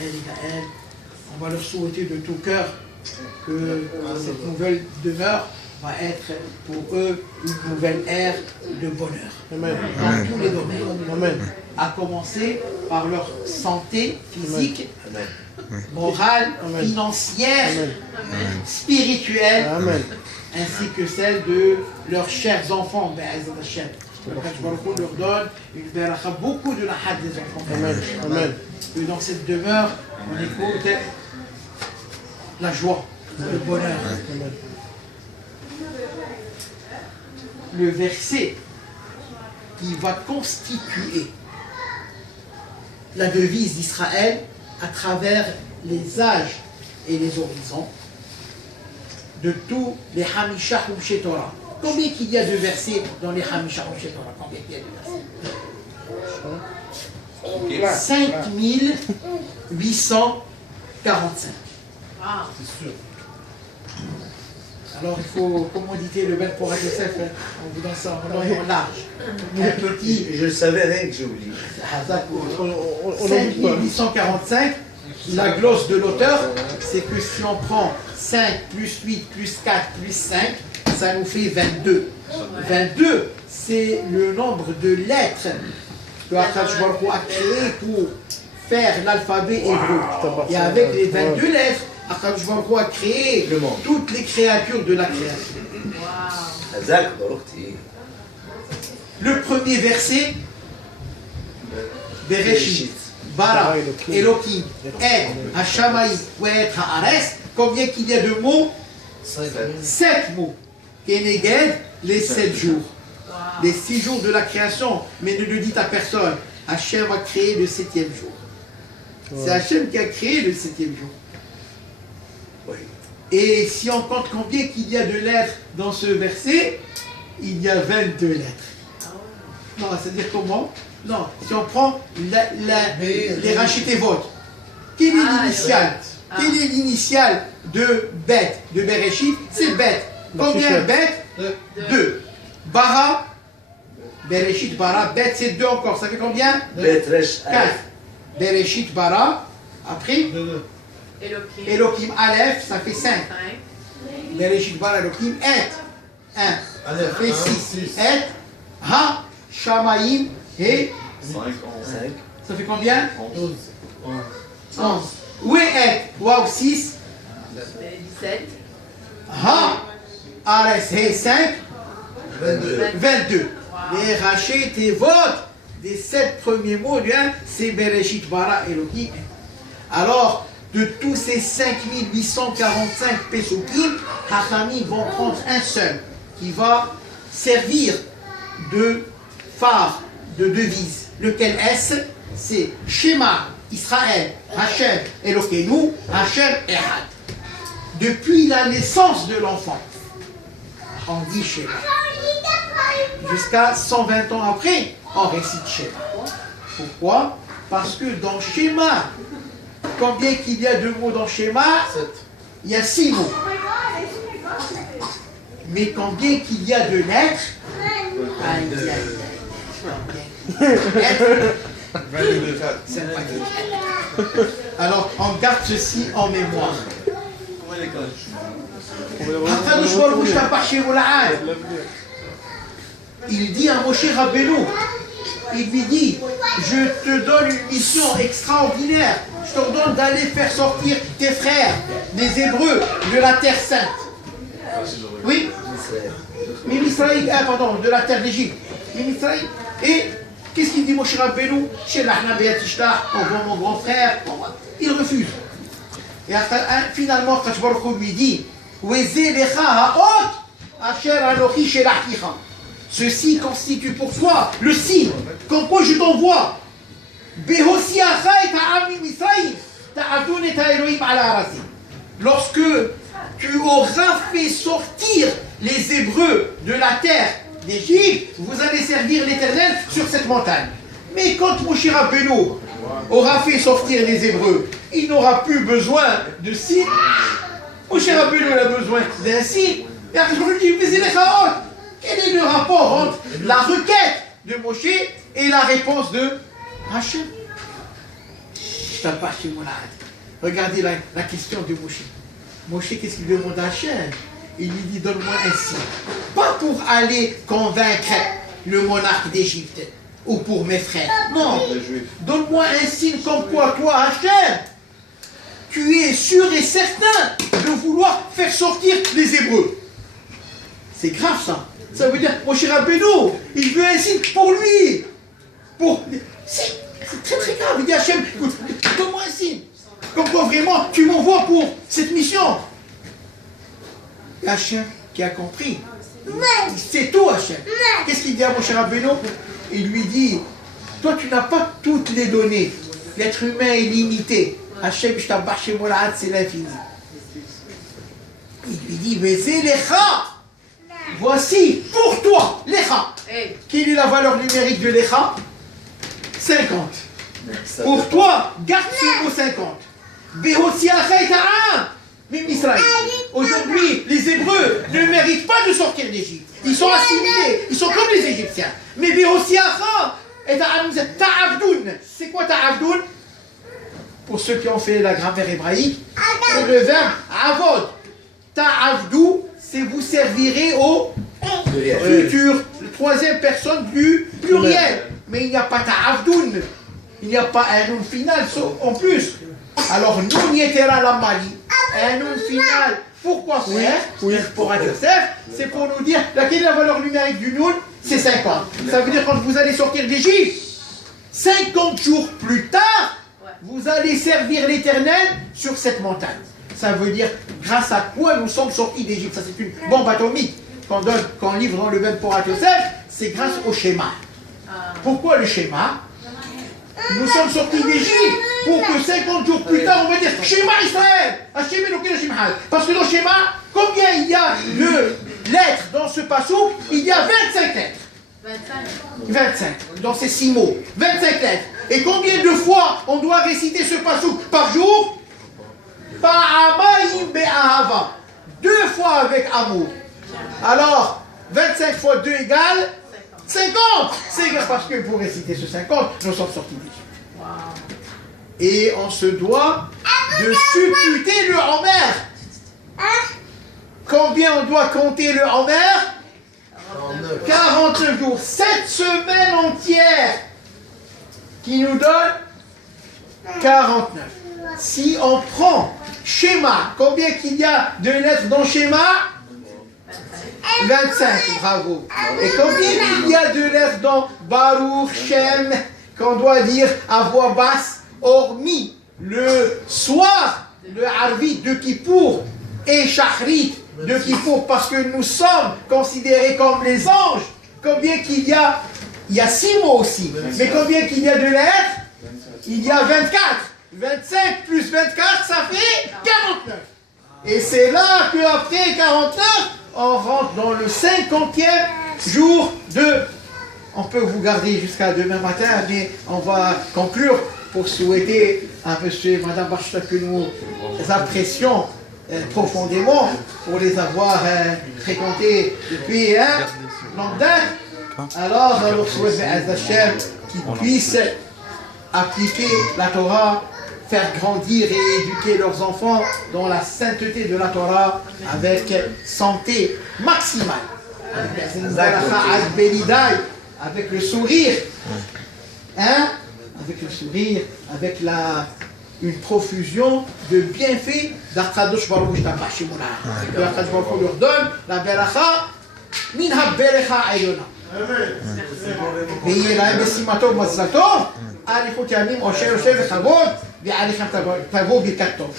Israël et Gaël. On va leur souhaiter de tout cœur que cette nouvelle demeure va être pour eux une nouvelle ère de bonheur. Amen. Dans tous les domaines. Amen. À commencer par leur santé physique, Amen. morale, Amen. financière, Amen. spirituelle, Amen. ainsi que celle de leurs chers enfants. Quand leur donne une beracha, beaucoup de la had des enfants. Amen. Amen. Et dans cette demeure, on écoute la joie, le bonheur. Amen. Le verset qui va constituer la devise d'Israël à travers les âges et les horizons de tous les Hamisha Humshe Torah. Combien qu'il y a de versets dans les Hamisha Humshe Torah? Combien qu'il y a de versets? 5845. Ah. C'est sûr. Alors il faut commoditer le Ben pour Yosef, on vous donne ça en large. Un petit. Je le savais, rien que j'ai oublié. On n'en doute pas. 5845, la glosse de l'auteur, c'est que si on prend 5 plus 8 plus 4 plus 5, ça nous fait 22. 22, c'est le nombre de lettres que Akadosh Baruch Hu a créé pour faire l'alphabet hébreu. Et avec les 22 lettres, Akadosh Baruch Hu a créé Le monde. toutes les créatures de la création. Waouh. Hazak, Baruch, Le premier verset, Bereshit, Bara, Elohim, Et, Hashamayim, Wet, Haaretz. Combien qu'il y a de mots? 7 mots. Keneged, les 7 jours. Waouh. Les 6 jours de la création. Mais ne le dites à personne. Hachem a créé le 7e jour. C'est Hachem qui a créé le 7e jour. Oui. Et si on compte combien qu'il y a de lettres dans ce verset, il y a 22 lettres. Non, c'est-à-dire comment? Non, si on prend les Rachitevot, quelle est l'initiale? Quelle est l'initiale de Bet, de Bereshit? C'est Bet. Combien Bet? 2. Bara, Bereshit, Bara, Bet, c'est 2 encore. Ça fait combien? Betresh, 4. Bereshit, Bara, après Elohim. Elohim, Aleph, ça fait 5. 5. Bereshit, Bara, Elohim, Et, 1. Ça fait 6. Et, Ha, Shamayim, et 5. ça fait combien? 12. 11. Où est Waouh, 6. 17. Ha, Ares, He, 5. 22. 22. Les rachets et votes des 7 premiers mots, bien, c'est Bereshit, Bara, Elohim. Alors, de tous ces 5845 Pesukim, Hachamim vont prendre un seul qui va servir de phare, de devise. Lequel est-ce? C'est Shema, Israël, Hachem, Elokeinu, Hachem, Ehad. Depuis la naissance de l'enfant, on dit Shema. Jusqu'à 120 ans après, on récite Shema. Pourquoi? Parce que dans Shema, combien qu'il y a de mots dans Shema? 7. Il y a 6 mots. Mais combien qu'il y a de lettres? Aïe, aïe, aïe. C'est pas clair. Alors, on garde ceci en mémoire. Akadosh Baruch Hu shapach shemo la'ad. Il dit à Moshe Rabbeinu, il lui dit, je te donne une mission extraordinaire. Je t'ordonne d'aller faire sortir tes frères, des Hébreux, de la terre sainte. Oui? Mais Israël, pardon, de la terre d'Égypte. Mais Israël. Et qu'est-ce qu'il dit Moshe Rabbeinu? Chez l'Ahna Beatishtah, envoie mon grand frère. Il refuse. Et finalement, Akadosh Baruch Hu lui dit, Weze lecha ha'ot asher anochi shelachticha. Ceci constitue pour toi le signe comme quoi je t'envoie. Lorsque tu auras fait sortir les Hébreux de la terre d'Égypte, vous allez servir l'Éternel sur cette montagne. Mais quand Moshe Rabbeinu aura fait sortir les Hébreux, il n'aura plus besoin de signe. Moshe Rabbeinu a besoin d'un signe. Et après, je lui dis, quel est le rapport entre la requête de Moshe et la réponse de Hachem? Regardez la question de Moshe. Moshe, qu'est-ce qu'il demande à Hachem? Il lui dit, donne-moi un signe. Pas pour aller convaincre le monarque d'Égypte ou pour mes frères. Non. Donne-moi un signe comme quoi, toi, Hachem, tu es sûr et certain de vouloir faire sortir les Hébreux. C'est grave ça. Ça veut dire, Moshe Rabbeinu, il veut un signe pour lui. C'est très très grave. Il dit Hachem, écoute, donne-moi un signe. Comme quoi vraiment, tu m'envoies pour cette mission. Et Hachem qui a compris. C'est tout Hachem. Qu'est-ce qu'il dit à Moshe Rabbeinu? Il lui dit, toi tu n'as pas toutes les données. L'être humain est limité. Hachem, je t'abâche chez moi, c'est l'infini. Il lui dit, mais c'est l'Echa. Voici pour toi, l'Echa. Quelle est la valeur numérique de l'Echa? 50. Pour toi, garde ce mot 50. Aujourd'hui, les Hébreux ne méritent pas de sortir d'Égypte. Ils sont assimilés, ils sont comme les Égyptiens. Mais c'est quoi ta'avdoun? Pour ceux qui ont fait la grammaire hébraïque, c'est le verbe avod. Ta'avdou, c'est vous servirez au futur, troisième personne du pluriel. Mais il n'y a pas ta'avdoun. Il n'y a pas un nom final en plus. Alors, nous, Yetera la Mali, un nom final. Pourquoi faire? Pour Yosef, c'est pour nous dire laquelle est la valeur numérique du Noun? C'est 50. Ça veut dire quand vous allez sortir d'Égypte, 50 jours plus tard, vous allez servir l'Éternel sur cette montagne. Ça veut dire grâce à quoi nous sommes sortis d'Égypte. Ça, c'est une bombe atomique qu'on livre dans le même pour Yosef. C'est grâce au schéma. Pourquoi le schéma? Nous sommes sortis d'Égypte pour que 50 jours plus tard, on va dire Schéma Israël. Parce que dans le schéma, combien il y a de lettres dans ce passouk? Il y a 25 lettres. 25. Dans ces 6 mots. 25 lettres. Et combien de fois on doit réciter ce passouk par jour? Pa'amayim be'ahava. 2 fois avec amour. Alors, 25 fois 2 égale 50. C'est parce que pour réciter ce 50, nous sommes sortis d'Égypte. Et on se doit de supputer le Homer. Combien on doit compter le Homer? 49 jours. 7 semaines entières qui nous donnent 49. Si on prend schéma, combien qu'il y a de lettres dans schéma? 25, bravo. Et combien il y a de lettres dans Baruch Shem, qu'on doit dire à voix basse, hormis le soir, le Arvit de Kippour et Shachrit de Kippour, parce que nous sommes considérés comme les anges. Combien qu'il y a? Il y a 6 mots aussi. Mais combien qu'il y a de lettres? Il y a 24. 25 plus 24, ça fait 49. Et c'est là qu'après 49, on rentre dans le 50e jour de... On peut vous garder jusqu'à demain matin, mais on va conclure pour souhaiter à monsieur et madame Bachta que nous apprécions profondément pour les avoir fréquentés depuis longue date. Alors, on leur souhaite à Hachem qu'ils puissent appliquer la Torah, faire grandir et éduquer leurs enfants dans la sainteté de la Torah avec santé maximale. Avec le sourire, avec le sourire, avec une profusion de bienfaits d'Akadosh Baruch Hu Tabach Shemona. Que Akadosh Baruch Hu leur donne la beracha, min ha-beracha ayona. ויהיה להם משימה טוב ומזל טוב, אריכות ימים, עושר וכבוד, ועליכם תבוא ברכת טוב.